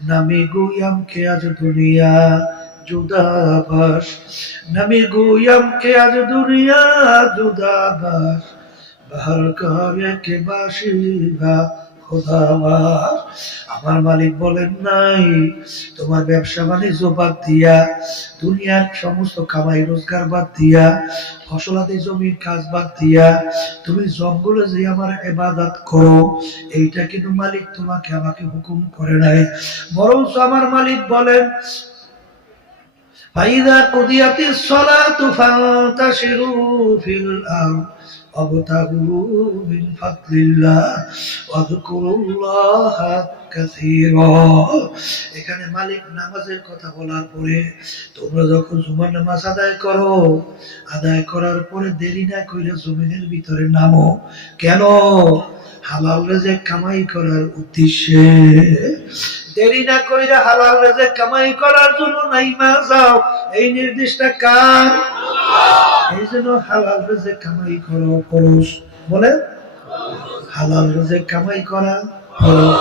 नमी गोयम के आज दुनिया जुदाबाश नमी गोयम के आज दुनिया जुदाबाश बाहर करे के बाशिबा খোদাবার আমার মালিক বলেন নাই তোমার ব্যবসা বাণিজ্য বাদ দিয়া দুনিয়ার সমস্ত কামাই রোজগার বাদ দিয়া ফসলাদি জমির কাজ বাদ দিয়া তুমি জঙ্গলে যে আমার ইবাদত করো এইটা কিন্তু মালিক তোমাকে আমাকে হুকুম করে নাই বরং আমার মালিক বলেন ফাইদা কুদিয়াতিস সালাতু ফান্তাশিরু ফিল আরদ وابتغوا من فضل الله واذكروا الله كثيرا এখানে মালিক নামাজের কথা বলার পরে তোমরা যখন জুমার নামাজ আদায় করো আদায় করার পরে দেরি না কইরা জমিনের ভিতরে নামো কেন হালাল রিজিক কামাই করার উদ্দেশ্যে দেরি না কইরা হালাল রিজিক কামাই করার জন্য নাইমা যাও এই নির্দিষ্ট কাজ এই জন্য হালাল রিজিক কামাই করো ফরজ বলে হালাল রিজিক কামাই করা ফরজ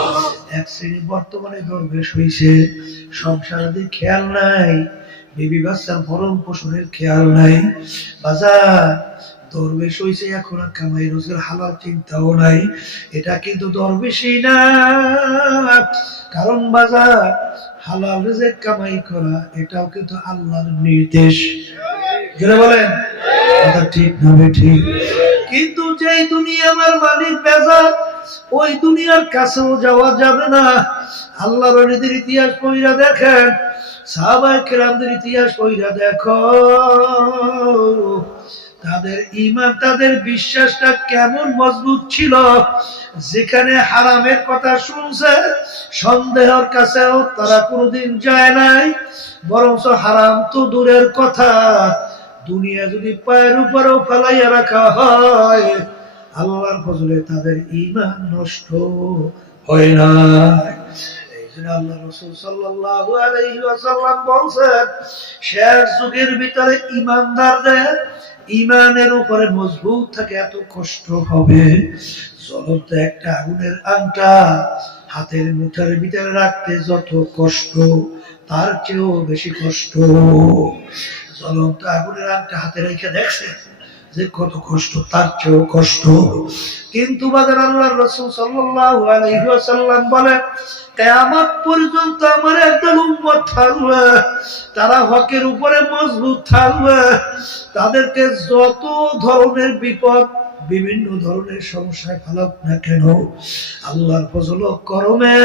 এক শ্রেণী বর্তমানে দরবেশ হইছে সংসারের খেয়াল নাই বিবি বাচ্চার ভরণ পোষণের খেয়াল নাই বাজার দরবেশ হইছে এখন কামাই রোজগার হালাল চিন্তাও নাই এটা কিন্তু দরবেশই না কারণ বাজার হালাল রিজিক কামাই করা এটাও কিন্তু আল্লাহর নির্দেশ যারা বলেন কথা ঠিক না ঠিক কিন্তু যেই দুনিয়া আমার মালিক বেজার ওই দুনিয়ার কাছেও যাওয়া যাবে না আল্লাহর ওলিদের ইতিহাস পড়া দেখেন সাহাবায়ে কেরামদের ইতিহাস পড়া দেখো তাদের ঈমান তাদের বিশ্বাসটা কেমন মজবুত ছিল যেখানে হারামের কথা শুনছে সন্দেহের কাছেও তারা কোনোদিন যায় নাই বরং হারাম তো দূরের কথা দুনিয়া যদি পায়ের উপরেও ফেলাইয়া রাখা হয় আল্লাহর ফজলে তাদের ঈমান নষ্ট হয় না এইজন্য আল্লাহ রাসূল সাল্লাল্লাহু আলাইহি ওয়াসাল্লাম বলেন শেষ যুগের ভিতরে ঈমানদারদের ঈমানের উপরে মজবুত থাকে এত কষ্ট হবে জ্বলন্ত একটা আগুনের আংটা হাতের মুঠার ভিতরে রাখতে যত কষ্ট তার চেয়েও বেশি কষ্ট জ্বলন্ত আগুনের আংটা হাতে রেখে দেখছে যে কত কষ্ট তার চেয়েও কষ্ট কিন্তু বাজার আল্লাহর রাসূল সাল্লাল্লাহু আলাইহি ওয়াসাল্লাম বলেন কিয়ামত পর্যন্ত আমার একদল উম্মত থাকবে তারা হকের উপরে মজবুত থাকবে তাদেরকে যত ধরনের বিপদ বিভিন্ন ধরনের সমস্যায় ফেলাক না কেন আল্লাহর ফজল ও করমে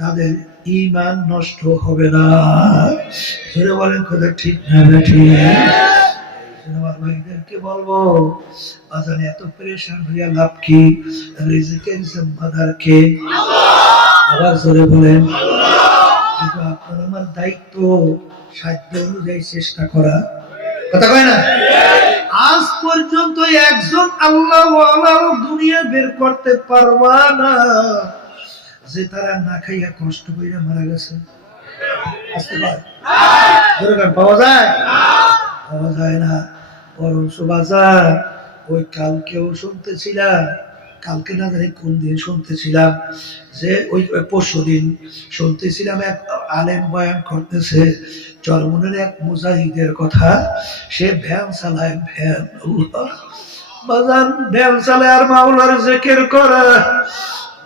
তাদের ঈমান নষ্ট হবে না জোরে বলেন কথা ঠিক না ঠিক আমার ভাইদেরকে বলবো বাজারে এত পরেশান হইয়া লাভ কি রিজিকের জিম্মাদার কে আবার জোরে বলেন কিন্তু আপনার আমার দায়িত্ব সাধ্য অনুযায়ী চেষ্টা করা কথা কয় না আজ পর্যন্ত একজন আল্লাহওয়ালা দুনিয়া বের করতে পারবা না যে তারা না খাইয়া কষ্ট কইরা মারা গেছে আসতে পারে পাওয়া যায় পাওয়া যায় না বরং সুবাজার ওই কালকেও শুনতেছিলাম কালকে না জানি কোন দিন শুনতেছিলাম যে ওই পরশু দিন শুনতেছিলাম এক আলেম বয়ান করতেছে চরমনের এক মুজাহিদের কথা সে ভ্যান চালায় ভ্যান বাজান ভ্যান চালায় আর মাওলার জিকির করে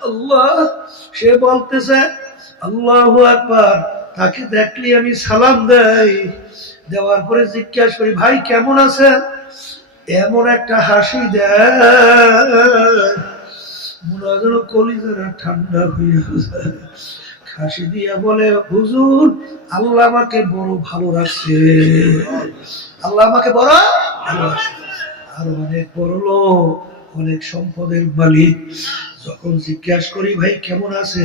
আল্লাহ সে বলতেছে আল্লাহু আকবার তাকে দেখলি আমি সালাম দেই দেওয়ার পরে জিজ্ঞাসা করি ভাই কেমন আছেন এমন একটা হাসি দেয় মনে হয় কলিজাটা ঠান্ডা হয়ে যায় হাসি দিয়া বলে হুজুর আল্লাহ আমাকে বড় ভালো রাখছে আল্লাহ আমাকে বড় ভালো রাখছে আর অনেক বড় লোক অনেক সম্পদের মালিক যখন জিজ্ঞাসা করি ভাই কেমন আছে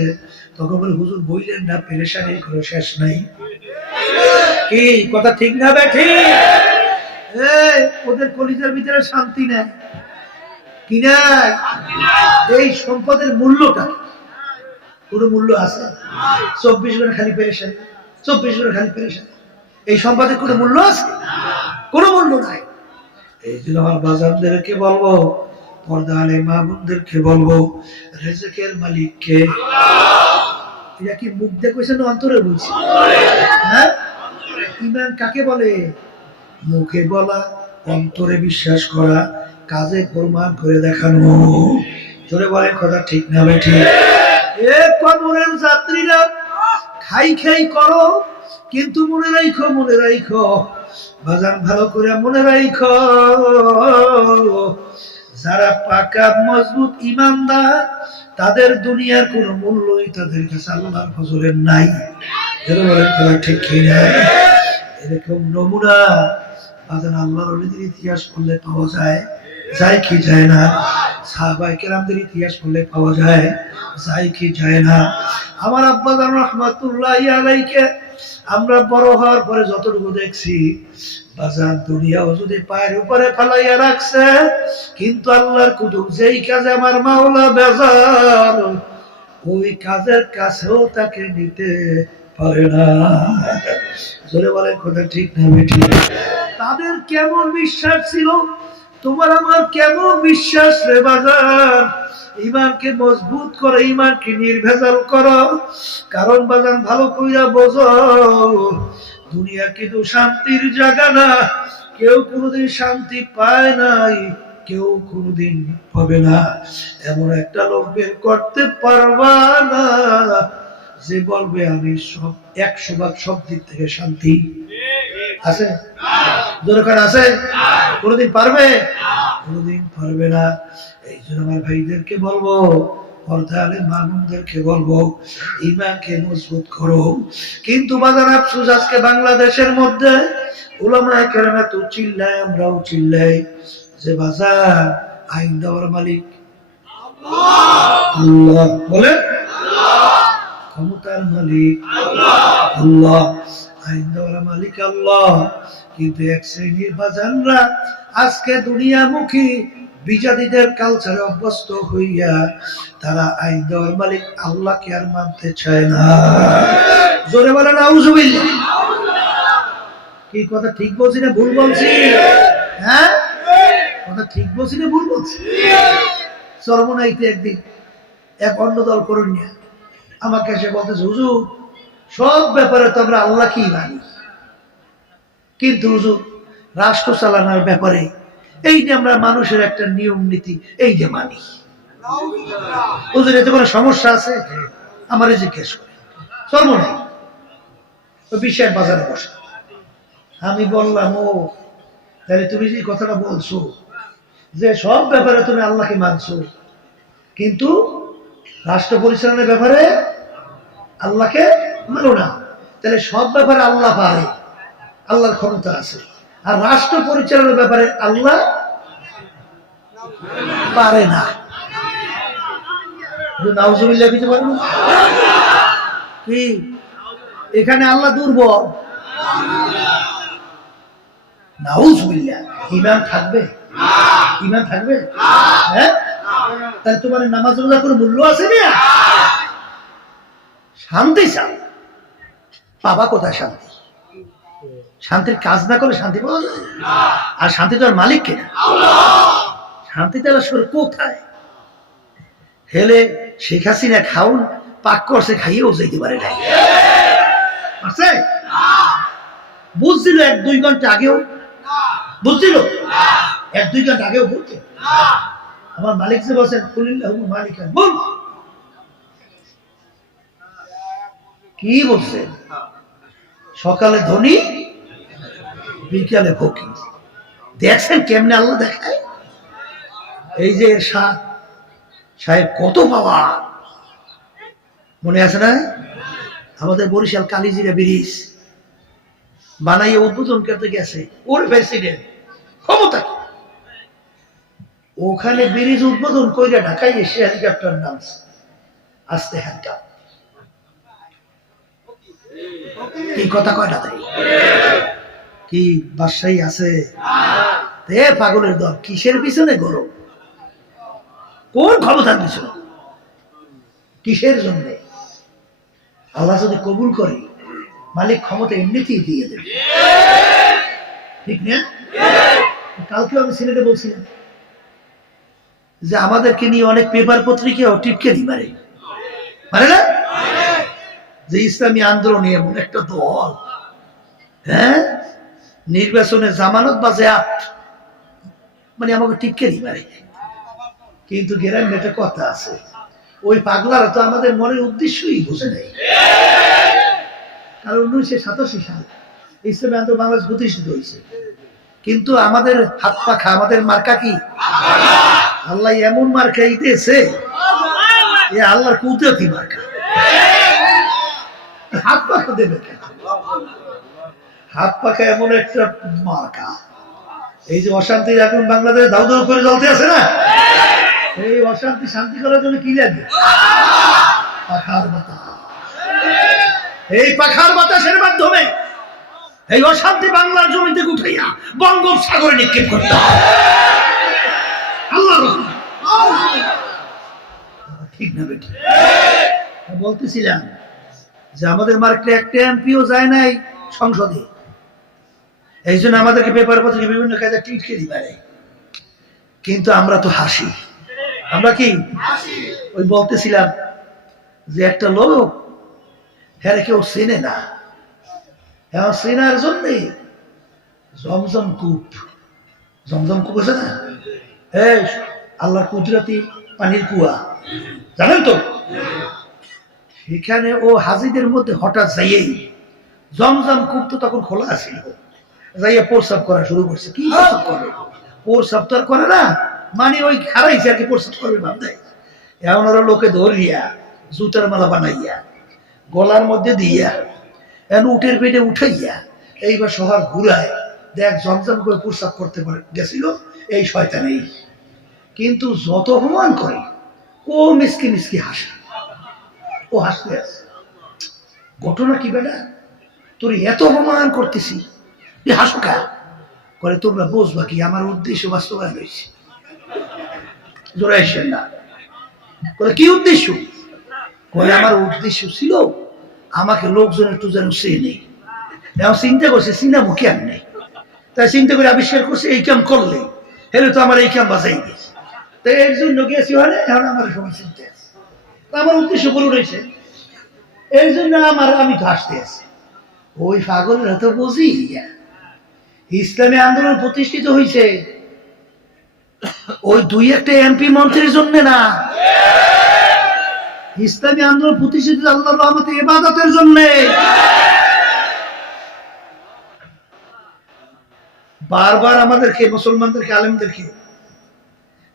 তখন বলে হুজুর বইলেন না পেরেশানির কোনো শেষ নাই কি কথা ঠিক না বেঠি ওদের কলিজার ভিতরে শান্তি নেই কি না এই সম্পদের মূল্যটা কোনো মূল্য আছে 24 ঘন্টা খালি পেরেশান 24 ঘন্টা খালি পেরেশান এই সম্পদের কোনো মূল্য আছে কোনো মূল্য নাই এই জন্য আমার বাজারদেরকে বলবো পর্দা আলে মা বোনদেরকে বলবো রিজিকের মালিক কে এটা কি মুখ দিয়ে কইছে না অন্তরে বলছে? হ্যাঁ, ঈমান কাকে বলে? মুখে বলা, অন্তরে বিশ্বাস করা, কাজে প্রমাণ করে দেখানো। জোরে বলেন কথা ঠিক না বেঠিক? এ কবরের যাত্রীরা, খাই খাই করো, কিন্তু মনে রাখো, মনে রাখো বাজান, ভালো করে মনে রাখো, যারা পাকা মজবুত ইমানদার তাদের দুনিয়ার কোনো মূল্যই তাদের কাছে আল্লাহর ফজলের নাই। জোরে বলেন কথা ঠিক কিনা? এরকম নমুনা বাজান আল্লাহর ওলিদের ইতিহাস পড়লে পাওয়া যায়, যায় কি যায় না? সাহাবায়ে কেরামদের ইতিহাস পড়লে পাওয়া যায়, যায় কি যায় না? আমার আব্বা জান রাহমাতুল্লাহি আলাইহি আমরা বড় হওয়ার পরে যতটুকু দেখছি, বাজার দুনিয়াও যদি পায়ের উপরে ফালাইয়া রাখছে, কিন্তু আল্লাহর কুতুব যেই কাজে আমার মাওলা বেজার, ওই কাজের কাছেও তাকে নিতে পারে না। জোরে বলেন কথা ঠিক না বেঠিক? তাদের কেমন বিশ্বাস ছিল, তোমার আমার কেমন বিশ্বাস রে বাজার? ঈমানকে মজবুত করো, ঈমানকে নির্ভেজাল করো। কারণ বাজান ভালো কইরা বোঝো, দুনিয়া কিন্তু শান্তির জায়গা না। কেউ কোনোদিন শান্তি পায় নাই, কেউ কোনোদিন পাবে না। এমন একটা লোক বের করতে পারবা না যে বলবে আমি সব 100% সব দিক থেকে শান্তি আছে। দরকার আছে? কোনোদিন পারবে? কোনোদিন পারবে না। এই জন্য আমার ভাইদেরকে বলবো, পর্দালে মামুনদেরকে বলবো, ঈমানকে মজবুত করো। কিন্তু বাজার আফসোস, আজকে বাংলাদেশের মধ্যে উলামায়ে কেরাম এত চিল্লায়, আমরাও চিল্লাই যে বাজার আইন দেওয়ার মালিক আল্লাহ। বলে ক্ষমতার মালিক আল্লাহ, আইন দেওয়ার মালিক আল্লাহ। কিন্তু এক শ্রেণীর বাজানরা আজকে দুনিয়ামুখী বিজাতিদের কালচারে অভ্যস্ত হইয়া তারা আইন দেওয়ার মালিক আল্লাহকে আর মানতে চায় না। জোরে বলে নাউজুবিল্লাহ। কি কথা ঠিক বলছি না ভুল বলছি? হ্যাঁ, কথা ঠিক বলছি না ভুল বলছি? চরমনাইতে একদিন এক অন্য দল করুন না আমাকে এসে বলতেছে, হুজুর সব ব্যাপারে তো আমরা আল্লাহকেই মানি, কিন্তু হুজুর রাষ্ট্র চালানোর ব্যাপারে এই যে আমরা মানুষের একটা নিয়ম নীতি এই যে মানি, হুজুর এতে কোনো সমস্যা আছে? আমারে জিজ্ঞেস করে চলবো না ওই বিষয়ের বাজারে বসে। আমি বললাম, ও তাহলে তুমি যে কথাটা বলছো যে সব ব্যাপারে তুমি আল্লাহকে মানছো, কিন্তু রাষ্ট্র পরিচালনার ব্যাপারে আল্লাহকে মানো না, তাহলে সব ব্যাপারে আল্লাহ পারে, আল্লাহর ক্ষমতা আছে, আর রাষ্ট্র পরিচালনার ব্যাপারে আল্লাহ পারে না। নাউজুবিল্লাহ দিতে পারবো কি? এখানে আল্লাহ দুর্বল। নাউজুবিল্লাহ। ঈমান থাকবে? ঈমান থাকবে? হ্যাঁ, তাহলে তোমার নামাজ রোজা করে মূল্য আছে না? শান্তি চাও, পাবা কোথায় শান্তি? শান্তির কাজ না করলে শান্তি পাওয়া যায়? আর শান্তি তো আর মালিক কে? শান্তি তাহলে কোথায়? হেলে শেখ হাসিনা খাউন পাক করছে, খাইয়েও যাইতে পারে নাই। আছে বুঝছিল 1-2 ঘন্টা আগেও, বুঝছিল 1-2 ঘন্টা আগেও বলছে আমার মালিক যে বলছেন কুলিল্লাহু মালিকান, বল কি বলছেন? সকালে ধনী বিকালে ফকির। দেখছেন কেমনে আল্লাহ দেখায়? এই যে এরশাদ সাহেব কত পাওয়া, মনে আছে না? আমাদের বরিশাল কালিজিরা ব্রিজ বানাইয়ে উদ্বোধন করতে গেছে ওর প্রেসিডেন্ট, ক্ষমতা ওখানে ব্রিজ উদ্বোধন করে ঢাকায় এসে হেলিকপ্টার নামছে, আসতে হ্যান্ডকাপ। কি কথা কয় না? তাই কি বাদশাহী আছে? পাগলের দল, কিসের পিছনে গরম? কোন ক্ষমতার পিছনে? কিসের জন্য? আল্লাহ যদি কবুল করে মালিক ক্ষমতা এমনিতেই দিয়ে দেবে, ঠিক না? কালকে আমি সিলেটে বলছিলাম যে আমাদেরকে নিয়ে অনেক পেপার পত্রিকাও টিপকে দি মারে, মানে না? যে ইসলামী আন্দোলন এমন একটা দল, হ্যাঁ, নির্বাচনে জামানত বাজেয়াপ্ত, মানে আমাকে টিপকেরই মারে। কিন্তু গ্রামে একটা কথা আছে, ওই পাগলারা তো আমাদের মনের উদ্দেশ্যই বুঝে নেই। কারণ 1987 সাল ইসলামী আন্দোলন বাংলাদেশ প্রতিষ্ঠিত হয়েছে, কিন্তু আমাদের হাত পাখা, আমাদের মার্কা কি? আল্লাহ এমন মার্কা দিয়েছে, এ আল্লাহর কুদরতি মার্কা। হাত পাখা দেবে কেন? হাত পাখা এমন একটা মার্কা। এই যে অশান্তি এখন বাংলাদেশে দাউ দাউ করে জ্বলতে আছে না, এই অশান্তি শান্তি করার জন্য কি লাগে? পাখার বাতাস। এই পাখার বাতাসের মাধ্যমে এই অশান্তি বাংলার জমিতে উঠাইয়া বঙ্গোপসাগরে নিক্ষেপ করতে হবে। আল্লাহর রহমত। ঠিক না বেটা? বলতেছিলাম যে আমাদের মার্কেটে একটা এমপিও যায় নাই সংসদে, এই জন্য আমাদেরকে পেপার পত্রিকা বিভিন্ন কাজে টিটকে দিবে। কিন্তু আমরা তো হাসি। আমরা কি ওই বলতেছিলাম যে একটা লোক, হ্যাঁ কেউ চেনে না, হ্যাঁ চেনার জন্যে জমজম কূপ, জমজম কূপ আছে না, হ্যাঁ আল্লাহর কুদরতি পানির কুয়া, জানেন তো? সেখানে ও হাজিদের মধ্যে হঠাৎ যাইয়েই, জমজম কূপ তো তখন খোলা ছিল, যাইয়া প্রস্রাব করা শুরু করছে। কি প্রস্রাব করে? প্রস্রাব তো আর করে না, মানে ওই খারাইছে আর কি, প্রস্রাব করবে ভাবতে। এমন ওরা লোকে ধরিয়া জুতার মালা বানাইয়া গলার মধ্যে দিয়া উটের পেটে উঠাইয়া এইবার শহর ঘুরায়, দেখ জমজম করে প্রস্রাব করতে গেছিল এই শয়তানেই। কিন্তু যত অপমান করে ও মিসকি মিসকি হাসে, ও হাসতে আছে। ঘটনা কি বেটা, তোর এত অপমান করতেছি, হাসো কা? করে তোমরা বুঝবা কি আমার উদ্দেশ্য বাস্তবায়ন হয়েছে। জোরে আসেন না। বলে কি উদ্দেশ্য? বলে আমার উদ্দেশ্য ছিল আমাকে লোকজন একটু যেন চেনে। এখন চিন্তা করছে চিনামো কেমনে, তাই চিন্তা করে আবিষ্কার করছে এই কাম করলে হেলে তো আমার এই কাম বাঁচাই গেছে। তাই এর জন্য গেছি, মানে এখন আমার সবাই চিনতে আছে, আমার উদ্দেশ্য বলে রয়েছে, এই জন্য আমি ঘাসতে আছি। ওই পাগলের তো বুঝি ইসলামী আন্দোলন প্রতিষ্ঠিত হয়েছে ওই দুই একটা এমপি মন্ত্রীর জন্য না, ইসলামী আন্দোলন প্রতিষ্ঠিত আল্লাহর রহমতে ইবাদতের জন্য। বারবার আমাদেরকে, মুসলমানদেরকে, আলেমদেরকে,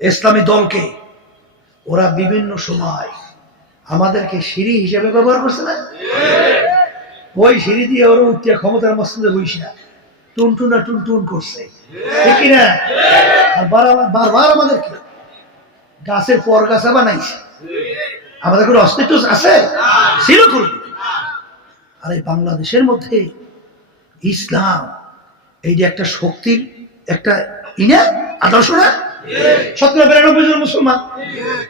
ইসলামী দলকে ওরা বিভিন্ন সময় আমাদেরকে সিঁড়ি হিসেবে ব্যবহার করছে না? ওই সিঁড়ি দিয়ে ওরা উঠতে ক্ষমতার মসজিদে বইসা টুনটুনা টুনটুন করছে, ঠিক কিনা? আর বারবার আমাদেরকে গাছের পর গাছা বানাইছে। আমাদের কোনো অস্তিত্ব আছে? ছিল কোন? আর এই বাংলাদেশের মধ্যে ইসলাম এই যে একটা শক্তির একটা আদর্শ না, ৯৭-৯২ জন মুসলমান,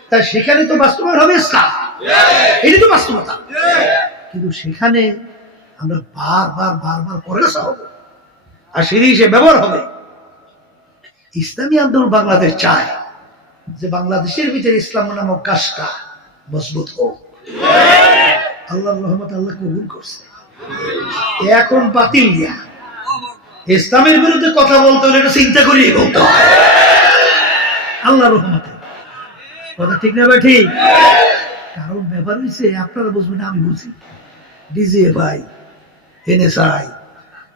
তাই সেখানে তো বাস্তবায়ন হবে ইসলাম, এটি তো বাস্তবতা। কিন্তু সেখানে আমরা বারবার বারবার পরে আসা হবো, আর সিঁড়ি হিসেবে ব্যবহার হবে। ইসলামী আন্দোলন বাংলাদেশ চায় যে বাংলাদেশের ভিতরে ইসলাম নামক কাজটা মজবুত হোক। আল্লাহর রহমত আল্লাহ কবুল করছে। এখন বাতিল দিয়া ইসলামের বিরুদ্ধে কথা বলতে হলে এটা চিন্তা করিয়ে বলতে হয়। আল্লাহর রহমতে কথা ঠিক না ভাই? ঠিক। কারণ ব্যাপার হয়েছে, আপনারা বুঝবেন, আমি বুঝি, ডিজিএফআই, এনএসআই,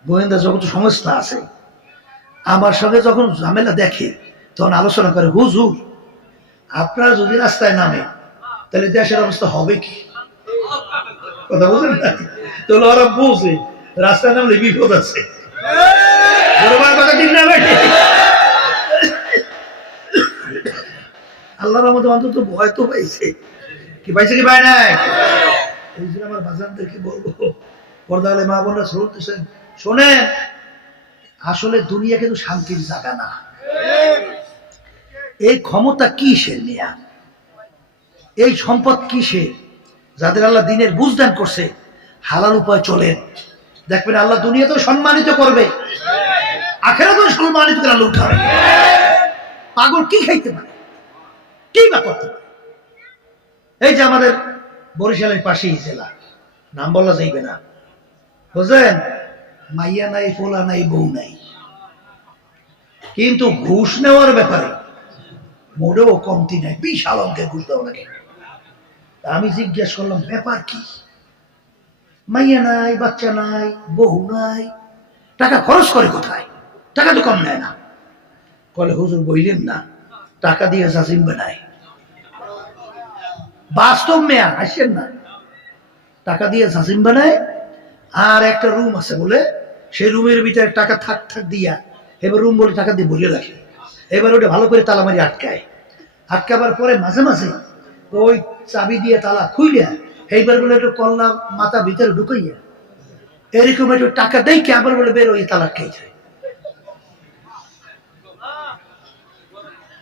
গোয়েন্দা জগৎ সংস্থা আছে, আমার সঙ্গে যখন ঝামেলা দেখে তখন আলোচনা করে, হুজুর আপনারা যদি রাস্তায় নামে তাহলে দেশের অবস্থা হবে কি? কথা বুঝলেন না? তাহলে ওরা বুঝে রাস্তায় নামলে বিপদ আছে। কথা ঠিক না ভাই? আল্লাহর মধ্যে অন্তত ভয় তো পাইছে, কি পাইছে কি পায় নাই? এই জন্য আমার বাজানদেরকে বলবো, পর্দা হলে মা বোনরা শুনতেছেন, শোনেন, আসলে দুনিয়া কিন্তু শান্তির জায়গা না। এই ক্ষমতা কিসের নেয়া, এই সম্পদ কিসের? যাদের আল্লাহ দিনের বুঝদান করছে, হালাল উপায় চলেন, দেখবেন আল্লাহ দুনিয়াতেও সম্মানিত করবে, আখিরাতেও সম্মানিত করে আল্লাহ উঠাবে। পাগল কি খাইতে পারে, কি বা করতে পারে? এই যে আমাদের বরিশালের পাশেই জেলা, নাম বলা যাইবে না, বুঝলেন? মাইয়া নাই, ফোলা নাই, বউ নাই, কিন্তু ঘুষ নেওয়ার ব্যাপারে মোটেও কমতি নাই, বিশাল অঙ্কের ঘুষ দেওয়া লাগে। আমি জিজ্ঞেস করলাম ব্যাপার কি? মাইয়া নাই, বাচ্চা নাই, বউ নাই, টাকা খরচ করে কোথায়? টাকা তো কম নেয় না। বলে হুজুর বইলেন না, টাকা দিয়ে জাজিম বানায়। বাস্তব মেয়া, আসেন না, টাকা দিয়ে জাজিম বানায়। আর একটা রুম আছে বলে, সেই রুমের ভিতরে টাকা থাক থাক দিয়া, এবার রুম বলে টাকা দিয়ে ভরিয়ে রাখে। এবার ওটা ভালো করে তালা মারি আটকায়। আটকাবার পরে মাঝে মাঝে ওই চাবি দিয়ে তালা খুইলিয়া এইবার বলে একটু কল্লা মাথা ভিতরে ঢুকাইয়া এরকম একটু টাকা দেয় কি আবার বলে বের ওই তালা খেয়ে যায়।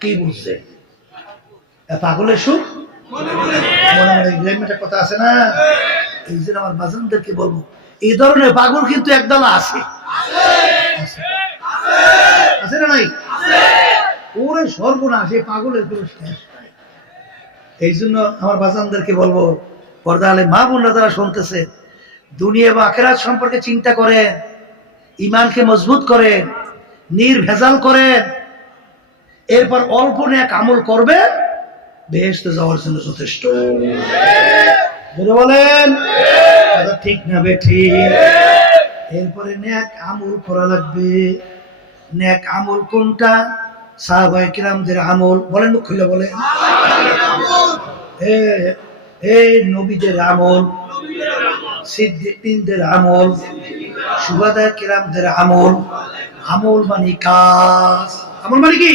কি বুঝছে? পাগলের সুখ মনে মনে একটা কথা আছে না? এই জন্য আমার বাজানদেরকে বলবো, এই ধরনের পাগল কিন্তু একদল আছে, আছে না নাই? ওরে সর্বনাশ, এই পাগলের কোনো শেষ নাই। এই জন্য আমার বাজানদেরকে বলবো, পর্দা আলে মা বোনরা যারা শুনতেছে, দুনিয়া বা আখিরাত সম্পর্কে চিন্তা করেন, ইমানকে মজবুত করেন, নির্ভেজাল করেন, এরপর অল্প নেক আমল করবেন, বেহেশতে যাওয়ার জন্য যথেষ্ট। বলেন ঠিক না বেঠিক? এরপরে নেক আমল করা লাগবে। নেক আমল কোনটা? সাহাবায়ে কিরামদের আমল। বলেন, মুখ খুলে বলেন। এই নবীদের আমল, সিদ্দিকদের আমল, শুহাদায়ে কিরামদের আমল। আমল মানে কাজ। আমল মানে কি?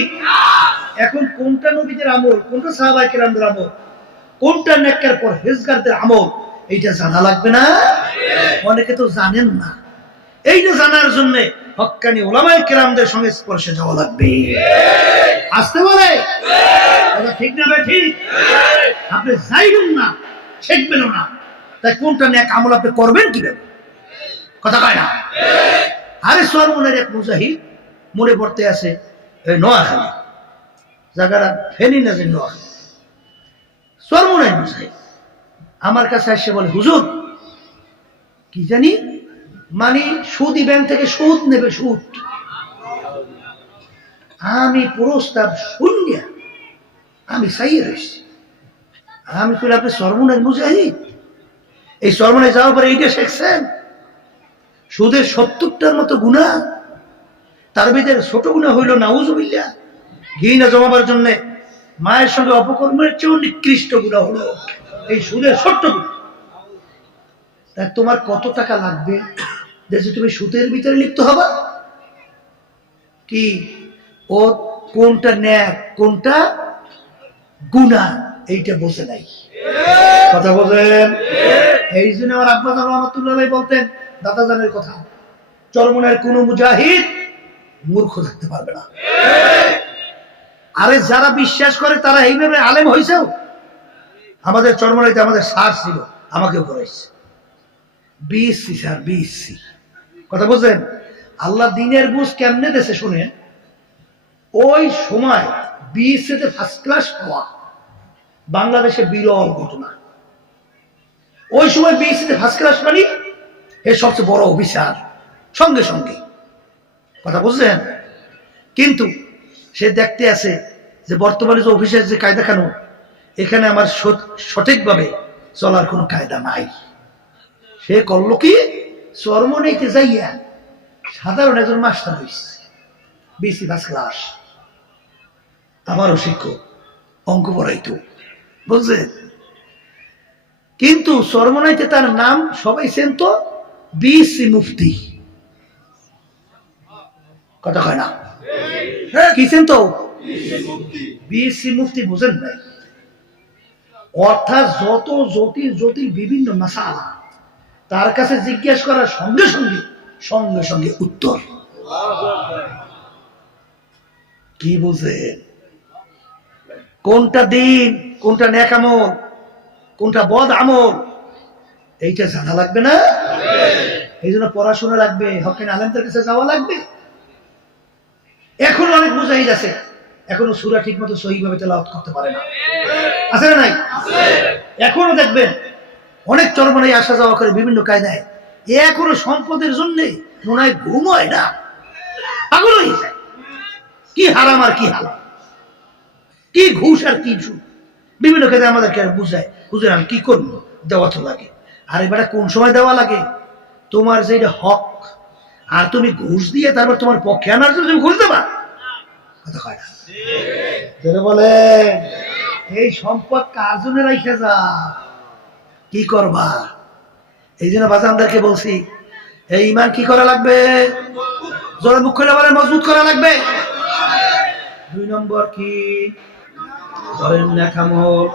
এখন কোনটা নবীদের আমল, কোনটা সাহাবায়ে কিরামদের আমল, কোনটা নেককার পরহেজগারদের আমল, এইটা জানা লাগবে না? অনেকে তো জানেন না। এইটা জানার জন্য হক্কানি উলামায়ে কিরামদের সংস্পর্শে যাওয়া লাগবে। আসতে বলে ঠিক না ভাই? ঠিক। আপনি যাইবেন না, শিখবেন না, তাই কোনটা নেক আমল আপনি করবেন কিভাবে? কথা কয় না? আরে সরমনের এক মুজাহিদ মনে পড়তে আছে, নোয়াখালী জায়গাটা ফেনি না, যে নোয়াখালী সরমনের মুজাহিদ আমার কাছে এসে বলে, হুজুর কি জানি মানে সুদী ব্যাংক থেকে সুদ নেবে, সুদ। আমি প্রস্তাব শুনিয়া আমি চাইয়ে রয়েছি। আমি কই, আপনি সরমনের মুজাহিদ, এই সরমনে যাওয়ার পরে এইটা শিখছেন? সুদের 70টার মতো গুনাহ, তার ভিতরে ছোট গুনাহ হইল নাউজুবিল্লাহ, ঘৃণা জমাবার জন্য মায়ের সঙ্গে অপকর্মের চেয়েও নিকৃষ্ট গুনাহ হলো এই সুদের 70 গুনাহ। তাই তোমার কত টাকা লাগবে যে তুমি সুদের ভিতরে লিপ্ত হবা? কি ও কোনটা ন্যাক কোনটা গুনাহ এইটা বোঝে নাই। কথা বলেন। এই জন্য আমার আব্বা জান রহমাতুল্লাহ আলাইহি বলতেন, দাদা জানের কথা, চরমনের কোন মুজাহিদ মূর্খ থাকতে পারবে না। আরে যারা বিশ্বাস করে তারা এইভাবে আলেম হয়েছেও। আমাদের চরমনাইতে আমাদের স্যার ছিল, আমাকেও পড়াইছে, বিএসসি স্যার, বিএসসি। কথা বুঝলেন? আল্লাহ দিনের বুঝ কেমনে দেশে শুনেন। ওই সময় বিএসসিতে ফার্স্ট ক্লাস পাওয়া বাংলাদেশে বিরল ঘটনা। ওই সময় বিএসসিতে ফার্স্ট ক্লাস মানে এর সবচেয়ে বড় অফিসার সঙ্গে সঙ্গে। কথা বুঝলেন? কিন্তু সে দেখতে আছে যে বর্তমানে যে অফিসের যে কায়দা কানুন, এখানে আমার সঠিকভাবে চলার কোনো কায়দা নাই। সে করলো কি, চরমনাইতে যাইয়া সাধারণ একজন মাস্টার হয়েছে, বিএসসি ফার্স্ট ক্লাস, আমারও শিক্ষক, অঙ্ক পড়াইতো, বুঝলেন? কিন্তু চরমনাইতে তার নাম সবাই চেনত বিএসসি মুফতি। কথা কয় না? কি চেনত? বিএসসি মুফতি। বুঝেন নাই? অর্থাৎ যত জটিল জটিল বিভিন্ন মাসালা তার কাছে জিজ্ঞেস করার সঙ্গে সঙ্গে সঙ্গে সঙ্গে উত্তর। কি বুঝে? কোনটা দিন, কোনটা নেক আমল, কোনটা বদ আমল, এইটা জানা লাগবে না? এই জন্য পড়াশোনা লাগবে, হকের আলেমদের কাছে যাওয়া লাগবে। এখন অনেক মুজাহিদ আছে এখনো সূরা ঠিক মতো সহিভাবে তেলাওয়াত করতে পারে না, আছে না নাই? এখনো দেখবেন অনেক চরমনাই আসা যাওয়া করে বিভিন্ন কায়দায়, এখনো সম্পদের জন্যে মনে হয় ঘুম হয় না, পাগল হয়ে যায়। কি হারাম আর কি হালাল, কি ঘুষ আর কি সুদ, বিভিন্ন ক্ষেত্রে আমাদেরকে বুঝায়, বুঝলাম কি করবো, দেওয়া তো লাগে। আর এবারে কোন সময় দেওয়া লাগে, তোমার যেটা হক, আর তুমি ঘুষ দিয়ে তারপর তোমার পক্ষে আনার জন্য তুমি ঘুষ দেবা, কথা কয় না বলে। এই সম্পদ কার জন্য রাইখা যা, কি করবা? এই জন্য বাজানদেরকে বলছি, এই ইমান কি করা লাগবে, জোরে মুখ খুলে বলে মজবুত করা লাগবে। 2 নম্বর কি বলেন, নেক আমল।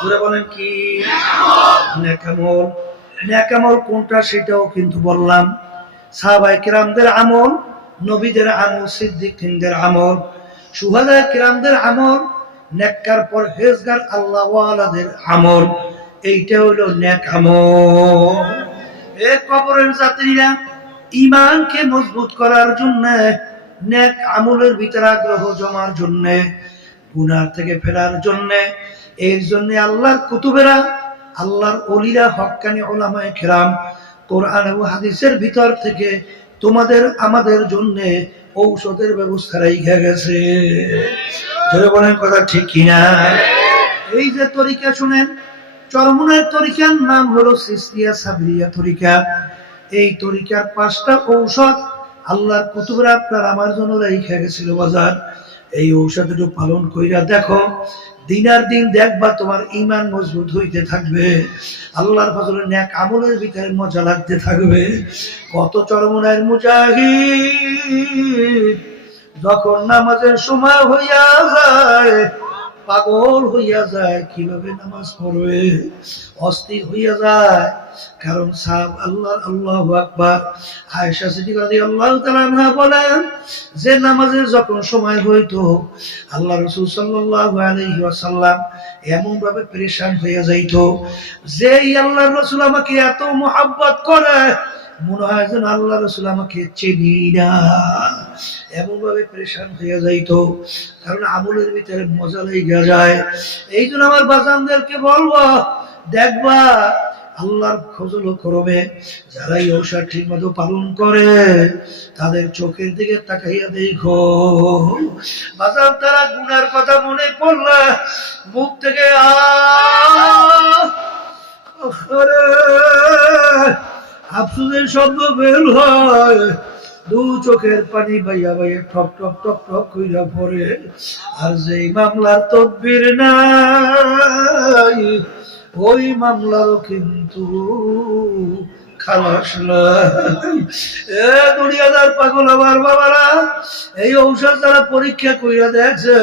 জোরে বলেন কি নেক আমল। নেক আমল কোনটা সেটাও কিন্তু বললাম, সাহাবায়ে কেরামদের আমল, নবীদের আমল, সিদ্দিকদের আমল, শুহাদায়ে কেরামদের আমল, নেককার পরহেজগার আল্লাহ ওয়ালাদের আমল, এইটা হলো নেক আমল। এ কবরের যাত্রীরা ঈমানকে মজবুত করার জন্য, নেক আমলের ভিতরে আগ্রহ জমার জন্য, গুনাহ থেকে ফেরার জন্য, এর জন্য আল্লাহর কুতুবেরা, আল্লাহর ওলিরা, হক্কানি উলামায়ে কেরাম কোরআন ও হাদিসের ভিতর থেকে তোমাদের আমাদের জন্য ঔষধের ব্যবস্থা রেখে গেছে। জোরে বলেন কথা ঠিক কিনা? এই যে তরিকা শুনেন, চরমনের তরিকার নাম হলো সিস্তিয়া সাবরিয়া তরিকা। এই তরিকার 5টা ঔষধ আল্লাহর কুতুবরা আপনার আমার জন্য রেখে গেছিল বাজার। এই ঔষধটা পালন কইরা দেখো, দিনার দিন দেখবা তোমার ঈমান মজবুত হইতে থাকবে, আল্লাহর ফজলে নেক আমলের ভিতরে মজা লাগতে থাকবে। কত চরমনের মুজাহিদ যখন নামাজের সময় হইয়া যায়, পাগল হইয়া যায়, কিভাবে নামাজ পড়বে, অস্থির হইয়া যায়। কারণ সাহাব আল্লাহু আকবার, আয়েশা সিদ্দিকা রাদিয়াল্লাহু তাআলা আনহা বলেন যে নামাজের যখন সময় হইতো, আল্লাহ রাসূল সাল্লাল্লাহু আলাইহি ওয়াসাল্লাম এমন ভাবে পেরেশান হইয়া যাইতো যে আল্লাহর রাসূল আমাকে এত মহব্বত করে, মনে হয় যেন আল্লাহ রাসূল আমাকে চেনি না, এমন ভাবে পেরেশান হইয়া যাইতো। কারণ আমলের ভিতরে মজা লেগে যায়। এই জন্য আমার বাজানদেরকে বলবো, দেখবা আল্লাহর ফজল ও করমে যারা এই ঔষধ ঠিক মতো পালন করে, তাদের চোখের দিকে তাকাইয়া দেখো বাজান, তারা গুনার কথা মনে পড়লে মুখ থেকে আফসোসের শব্দ বের হয়, 2 চোখের পানি বাইয়া বাইয়া ঠক ঠক ঠক ঠক কইরা পড়ে। আর যেই মামলার তদবির নাই, ওই মামলারও কিন্তু খালাস নাই। এ দুনিয়াদার পাগল আমার বাবারা, এই ঔষধ যারা পরীক্ষা কইরা দেখছে,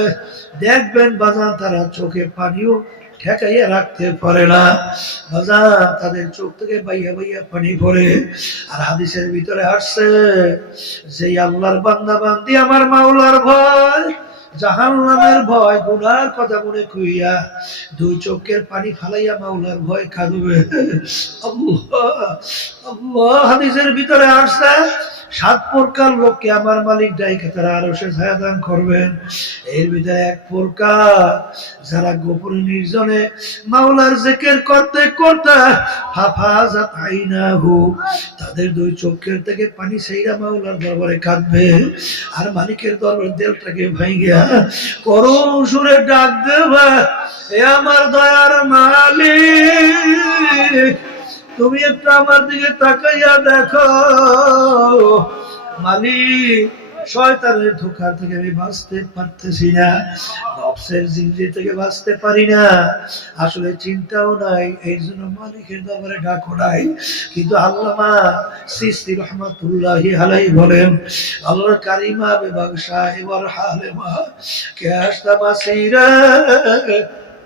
দেখবেন বাজান তারা চোখে পানিও ঠেকাইয়া রাখতে পারে না বাজান, তাদের চোখ থেকে বাইয়া বাইয়া পানি পড়ে। আর হাদিসের ভিতরে আসছে, যে আল্লাহর বান্দা বান্দি আমার মাওলার ভয়, জাহান্নামের ভয়, গুনার কথা মনে কইয়া 2 চোখের পানি ফালাইয়া মাওলার ভয় কাঁদবে। আল্লাহ আল্লাহ, হাদিসের ভিতরে আসছে 7 প্রকার লোককে আমার মালিক ডাইকে তারা আরশে ছায়া দান করবেন। এর ভিতরে 1 প্রকার যারা গোপনে নির্জনে মাওলার জিকির করতে করতে হাফাজাত আইনাহু, তাদের 2 চোখের থেকে পানি ছাইরা মাওলার দরবারে কাঁদবে। আর মালিকের দরবারে দিলটাকে ভাঙিয়া করুণ সুরে ডাক দেবে, এ আমার দয়ার মালিক, তুমি একটু আমার দিকে তাকাইয়া দেখো মালিক, শয়তানের ধোঁকা থেকে আমি বাঁচতে পারতেছি না, নফসের জিনজির থেকে বাঁচতে পারি না, আসলে চিন্তাও নাই, এই জন্য মালিকের দরবারে ডাকো নাই। কিন্তু আল্লামা সিস্তি রহমাতুল্লাহি আলাইহি বলেন, আল্লাহর কারিমা বেবাগ সাহেবার হালেমা কে আস্তা বাসিরা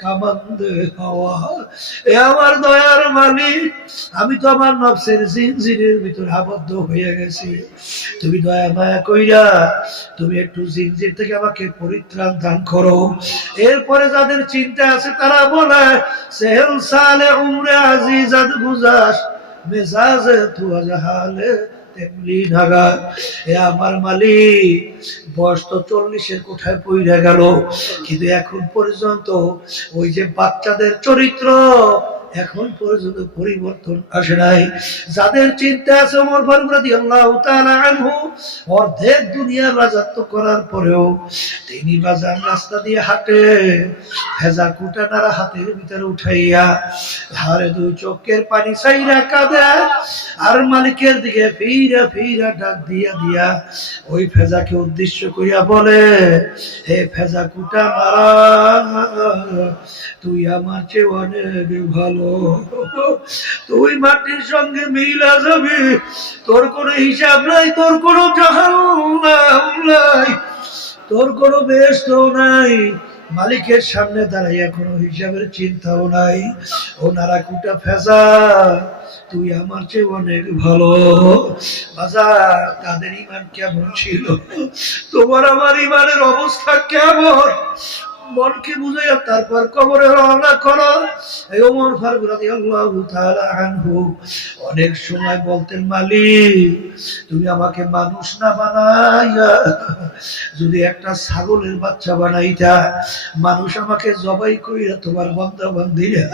কামান্দে হওয়া, এ আমার দয়ার মালিক, আমি তো আমার নফসের জিনজিরের ভিতরে আবদ্ধ হয়ে গেছি, তুমি দয়া মায়া কইরা তুমি একটু জিনজির থেকে আমাকে পরিত্রাণ দান করো। এরপরে যাদের চিন্তা আছে তারা বলে, সেহেল সালে উমরে আজিজাত গুজাস মেজাজে তুয়া জাহালে তেমনি ঢাকা, এ আমার মালিক, বয়স তো 40-এর কোঠায় পইরা গেল, কিন্তু এখন পর্যন্ত ওই যে বাচ্চাদের চরিত্র এখন পর্যন্ত পরিবর্তন আসে নাই। যাদের চিন্তা আছে ওমর ফারুক রাদিয়াল্লাহু তাআলা আনহু অর্ধেক দুনিয়ার রাজত্ব করার পরেও তিনি বাজার রাস্তা দিয়ে হাঁটে, ভেজা কুটা নাড়া হাতের ভিতরে উঠাইয়া ধারে দুই চোখের পানি ছাইরা কাঁদে, আর মালিকের দিকে ফিরা ফিরা ডাক দিয়া দিয়া ওই ফেজাকে উদ্দেশ্য করিয়া বলে, হে ফেজা কুটা নাড়া, তুই আমার চেয়ে অনেক ভালো, তুই মাটির সঙ্গে মিলা যাবি, তোর কোনো হিসাব নাই, তোর কোনো জাহান্নাম নাই, তোর কোনো বেহেশত নাই, মালিকের সামনে দাঁড়াইয়া কোনো হিসাবের চিন্তাও নাই। ও নারাকুটা ফেজা, তুই আমার চেয়ে অনেক ভালো। বাজার তাদের ইমান কেমন ছিল, তোমার আমার ইমানের অবস্থা কেমন, মনকে বুঝাইয়া তারপর কবরে রওনা করো। এই ওমর ফারুক রাদিয়াল্লাহু তাআলা আনহু অনেক সময় বলতেন, মালিক তুমি আমাকে মানুষ না বানাইয়া যদি একটা ছাগলের বাচ্চা বানাইতা, মানুষ আমাকে জবাই কইরা তোমার বান্দা বান্দিরা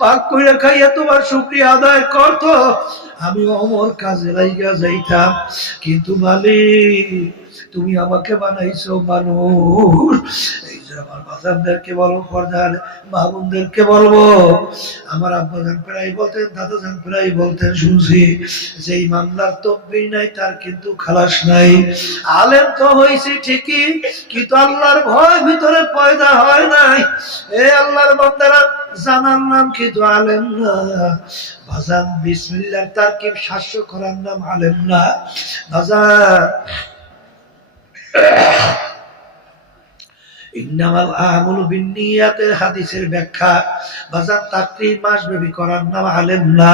পাক কইরা খাইয়া তোমার শুকরিয়া আদায় করত, আমি ওমর কাজে লাইগা যাইতাম। কিন্তু মালিক তুমি আমাকে বানাইছো মানুষ। এই যে আমার বাজানদেরকে বলবো, পর্দার মা বোনদেরকে বলবো, আমার আব্বা জান প্রায় বলতেন, দাদা জান প্রায় বলতেন, শুনছি যে মামলার তকবীর নাই তার কিন্তু খালাস নাই। আলেম তো হয়েছে ঠিকই, কিন্তু আল্লাহর ভয় ভিতরে পয়দা হয় নাই। এ আল্লাহর বান্দারা, জানার নাম কিন্তু আলেম না বাজান, বিসমিল্লাহর তারকিব শাস্য করার নাম আলেম না বাজান। ইন্নামাল আমালু বিন্নিয়াতের হাদিসের ব্যাখ্যা বাজার তাকরীর মাসব্যাপী করার নাম আলেম না।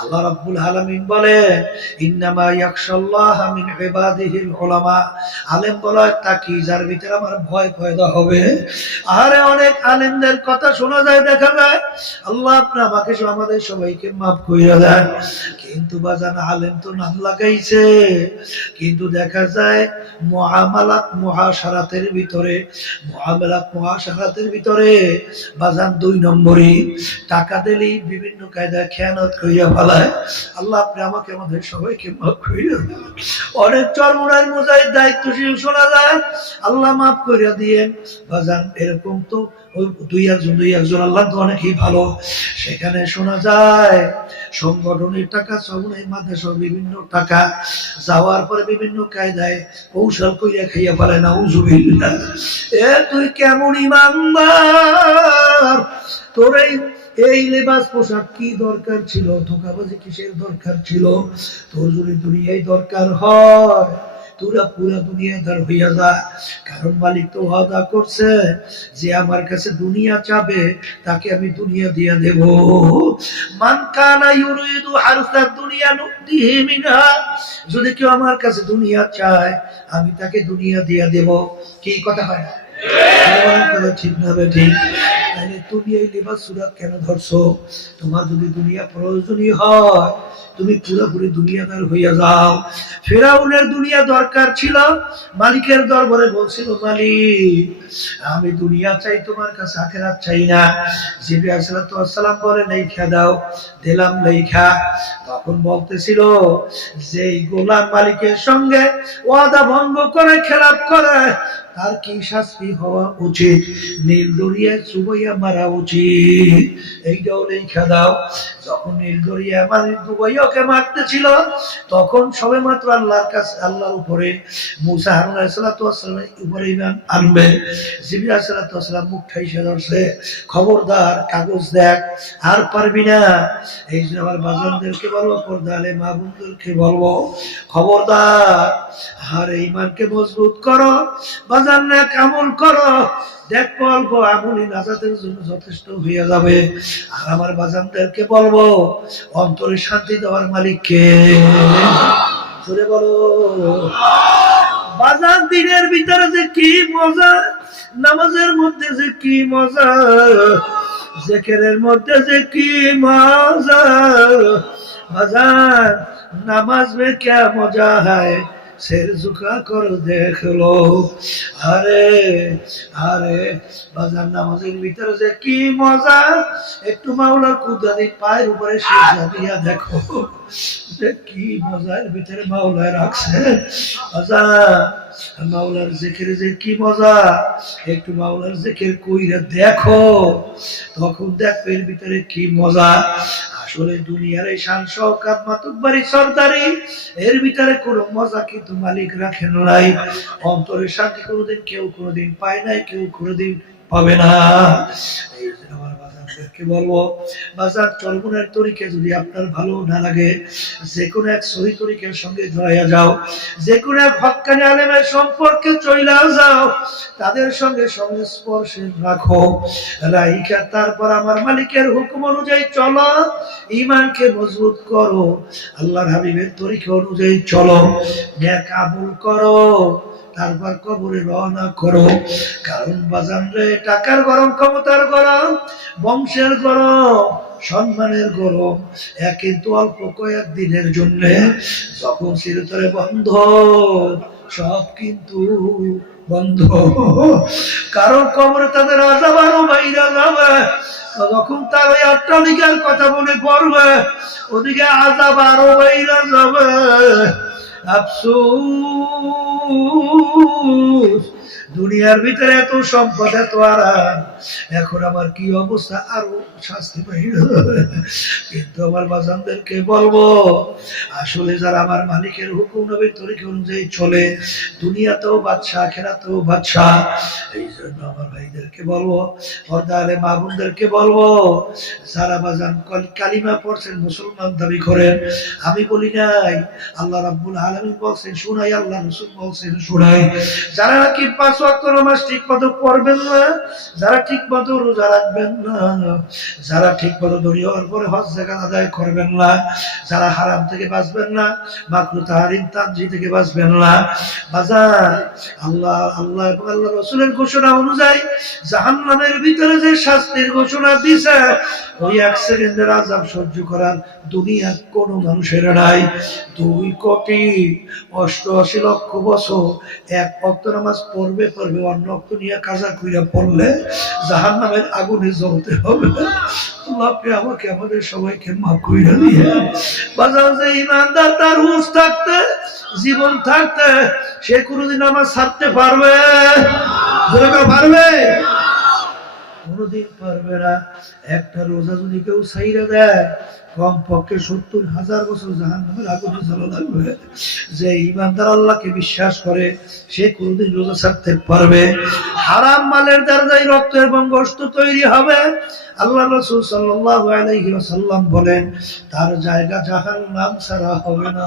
আল্লাহ রাব্বুল আলামিন বলে, ইন্নামা ইয়াখশাল্লাহা মিন ইবাদিহিল উলামা, আলেম বলা তাকি যার ভিতরে আমার ভয় পয়দা হবে। আরে অনেক আলেমদের কথা শোনা যায়, দেখা যায়, আল্লাহ আপনি আমাকে আমাদের সবাইকে মাফ কইরা দেন, কিন্তু বাজান আলেম তো নাম লাগাইছে, কিন্তু দেখা যায় মুআমালাত মুআশারাতের ভিতরে বাজান 2 নম্বরই টাকা দিলেই বিভিন্ন কায়দায় খেয়ানত কইরা ফেলায়। আল্লাহ আপনি আমাকে আমাদের সবাইকে মাফ কইরা দেন। অনেক চরমুনার মুজাহিদ দায়িত্বশীল শোনা যায়, আল্লাহ মাফ কইরা দিয়েন বাজান। এরকম তো দুই একজন আল্লাহ তো অনেকই ভালো, সেখানে শোনা যায় সংগঠনের টাকা সবই মাদ্রাসার বিভিন্ন টাকা যাওয়ার পরে বিভিন্ন কায়দায় কৌশল কইরা খাইয়া ফেলে। নাউযুবিল্লাহ। এ তুই কেমন ইমানদার, তোর এই লেবাস পোশাক কি দরকার ছিল, ধোঁকাবাজি কিসের দরকার ছিল? তোর যদি দুনিয়ায় দরকার হয় তোরা পুরা দুনিয়াদার হইয়া যা, কারণ মালিক তো ওয়াদা করছে যে আমার কাছে দুনিয়া চাবে তাকে আমি দুনিয়া দিয়া দেব। মান কানা ইউরিদু হারসাদ দুনিয়া নুতিহি মিনহা, যদি কেউ আমার কাছে দুনিয়া চায় আমি তাকে দুনিয়া দিয়া দেব। কি কথা হয় না? ঠিক না ঠিক? তাহলে তুমি এই লেবাস সুরাত কেন ধরছো? তোমার যদি দুনিয়া প্রয়োজনীয় হয় তুমি পুরোপুরি দুনিয়াদার হইয়া যাও। ফেরাউনের দুনিয়া দরকার ছিল, মালিকের দরবারে বলছিল, মালিক আমি দুনিয়া চাই, তোমার কাছে আখিরাত চাই না। জিবরাইল আলাইহিস সালাম বলে, লেখা দাও। দিলাম লেখা। তখন বলতেছিল যে গোলাম মালিকের সঙ্গে ওয়াদা ভঙ্গ করে খেলাপ করে তার কি শাস্তি হওয়া উচিত? নীল দরিয়ায় চুবাইয়া মারা উচিত। এইটাও লেখা দাও। যখন নীল দরিয়া মালিক দুবাইয়াকে মারতেছিল তখন সবে মাত্র আল্লাহর কাছে, আল্লাহর উপরে মুসা হারুন আলাইহিস সালামের উপরে ঈমান আনবে। জিবরাইল আলাইহিস সালাম মুখ ঠাইসা ধরছে, খবরদার কাগজ দেখ, আর পারবি না। এই যে আমার বাজানদেরকে বলবো, পর্দা আলে মা বোনদেরকে বলবো, খবরদার আর ঈমানকে মজবুত করো, বাজান না আমল করো, দেখবো অল্প আমলই নাজাতের জন্য যথেষ্ট হয়ে যাবে। আর আমার বাজানদেরকে বলবো, অন্তরে শান্তি দেওয়ার মালিককে জোরে বলো। বাজান দিনের ভিতরে যে কি মজা, নামাজের মধ্যে যে কি মজা, জিকিরের মধ্যে যে কি মজা। বাজান নামাজ में क्या मजा है, সের ঝুঁকা করে দেখলো। আরে আরে বাজার নামাজের ভিতরে যে কি মজা, একটু মাওলার কুদরতি পায়ের উপরে সিজদা দিয়া দেখো যে কি মজার ভিতরে মাওলায় রাখছে। মাওলার জিকিরে যে কি মজা, একটু মাওলার জিকির কইরা দেখো, তখন দেখবে এর ভিতরে কি মজা। আসলে দুনিয়ার এই শান শওকত মাতুব্বারি সরদারি এর ভিতরে কোনো মজা কিন্তু মালিক রাখেন নাই। অন্তরের শান্তি কোনোদিন কেউ কোনোদিন পায় নাই, কেউ কোনোদিন পাবে না। এই জন্য আমার বাজারদেরকে বলবো, বাজার চলমনের তরিকে যদি আপনার ভালো না লাগে, যে কোনো এক সহি তরিকের সঙ্গে জড়াইয়া যাও, যে কোনো এক হক্কানি আলেমের সম্পর্কে চইলা যাও, তাদের সঙ্গে সংস্পর্শে রাখো, রাইখা তারপর আমার মালিকের হুকুম অনুযায়ী চলো, ঈমানকে মজবুত করো, আল্লাহর হাবিবের তরিকা অনুযায়ী চলো, নেক আমল করো, তারপর কবরে রওনা করো। কারণ বাজান রে, টাকার গরম, ক্ষমতার গরম, বংশের গরম, সম্মানের গরম কিন্তু অল্প কয়েক দিনের জন্য, যখন চিরতরে বন্ধ, সব কিন্তু বন্ধ। কারণ কবরে তাদের আযাব আরো বাইরে যাবে, তখন তার ওই অট্টালিকার কথা মনে পড়বে, ওদিকে আযাব আরো বাইরে যাবে। আফসোস, দুনিয়ার ভিতরে এত সম্পদ, এত আরাম, এখন আমার কি অবস্থা, আরো শাস্তি পাই। কিন্তু আমার বাজানদেরকে বলবো, আসলে যারা আমার মালিকের হুকুম নবীর তরিকা অনুযায়ী চলে, দুনিয়াতেও বাদশা, আখিরাতেও বাদশা। এই জন্য আমার ভাইদেরকে বলবো, পর্দারে মা বোনদেরকে বলবো, যারা বাজান কালিমা পড়ছেন, মুসলমান দাবি করেন, আমি বলি নাই, আল্লাহ রাব্বুল আলামিন বলছেন শুনাই, আল্লাহ রাসূল বলছেন শুনাই, যারা নাকি 5 ওয়াক্ত নামাজ ঠিকমতো পড়বেন না, যারা ঠিকমতো রোজা রাখবেন না, যারা ঠিকমতো দুনিয়ার পরে হজ যাকাত আদায় করবেন না, যারা হারাম থেকে বাঁচবেন না, মাকরুহ তাহরিম তানজি থেকে বাঁচবেন না, বাজার আল্লাহ এবং আল্লাহ রাসূলের ঘোষণা অনুযায়ী জাহান্নামের ভিতরে যে শাস্তির ঘোষণা দিয়েছে, ওই 1 সেকেন্ডের আযাব সহ্য করার দুনিয়ার কোনো মানুষের নাই। 2,88,00,000 বছর এক ওয়াক্ত নামাজ পড়বে, অন্য ওয়াক্ত নিয়ে কাজা কইরা পড়লে জাহান্নামের আগুনে জ্বলতে হবে। আল্লাহ আপনি আমাকে, আমাদের সবাইকে মাফ কইরা দিয়ে, বাজার যে ইমানদার, তার হুঁশ থাকতে, জীবন থাকতে, সে কোনোদিন নামাজ ছাড়তে পারবে? পারবে? কোনোদিন পারবে না। একটা রোজা যদি কেউ ছাইরা দেয়, কমপক্ষে 70,000 বছর জাহান্নামের আগুনে জ্বলা লাগবে। যে ঈমানদার আল্লাহকে বিশ্বাস করে, সে কোনোদিন রোজা ছাড়তে পারবে? হারাম মালের দ্বারাই রক্ত এবং গোশত তৈরি হবে। আল্লাহ রাসূল সাল্লাল্লাহু আলাইহি ওয়াসাল্লাম বলেন, তার জায়গা জাহান্নাম ছাড়া হবে না।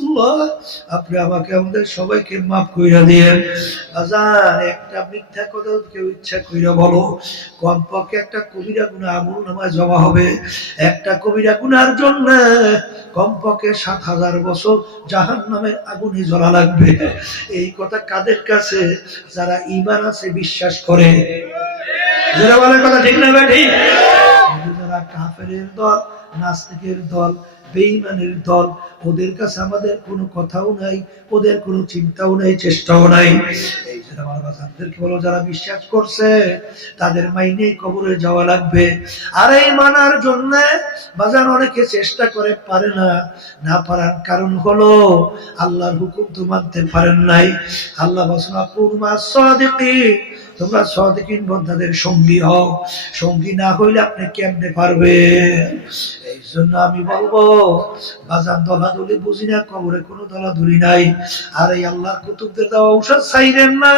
আল্লাহ আপনি আমাকে, আমাদের সবাইকে মাফ কইরা দিয়েন। আজান একটা মিথ্যা কথা কেউ ইচ্ছা কইরা বলো, কমপক্ষে একটা কবিরা গুনাহ আমলনামায় জমা হবে। একটা কবিরা গুনার জন্য কমপক্ষে 7,000 বছর জাহান্নামের আগুনে জ্বলা লাগবে। এই কথা কাদের কাছে? যারা ঈমান আছে, বিশ্বাস করে। যারা বলে কথা ঠিক না বেঠিক? যারা কাফেরের দল, নাস্তিকের দল, বেঈমানের দল, ওদের কাছে আমাদের কোনো কথাও নাই, ওদের কোনো চিন্তাও নাই, চেষ্টাও নাই। এই জন্য আমার বাজারদেরকে বলো, যারা বিশ্বাস করছে তাদের মাইনে কবরে যাওয়া লাগবে। আর এই মানার জন্য বাজার অনেকে চেষ্টা করে, পারে না। না পারার কারণ হলো আল্লাহর হুকুম তো মানতে পারেন নাই। আল্লাহ বলেন, আকুমা সাদিকিন, তোমরা সাদিকিন বান্দাদের সঙ্গী হও। সঙ্গী না হইলে আপনি কেমনে পারবেন? এই জন্য আমি বলবো, বাজান দলাদলি বুঝি না, কবরে কোনো দলাদলি নাই। আর এই আল্লাহর কুতুবদের দেওয়া ঔষধ চাইলেন না,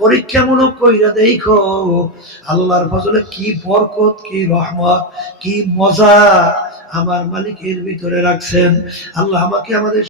পরীক্ষামূলক কইরা দেখো আল্লাহর ফজলে কি বরকত, কি রহমত, কি মজা আমার মালিক এর ভিতরে রাখছেন। আল্লাহ আমাকে, আমাদের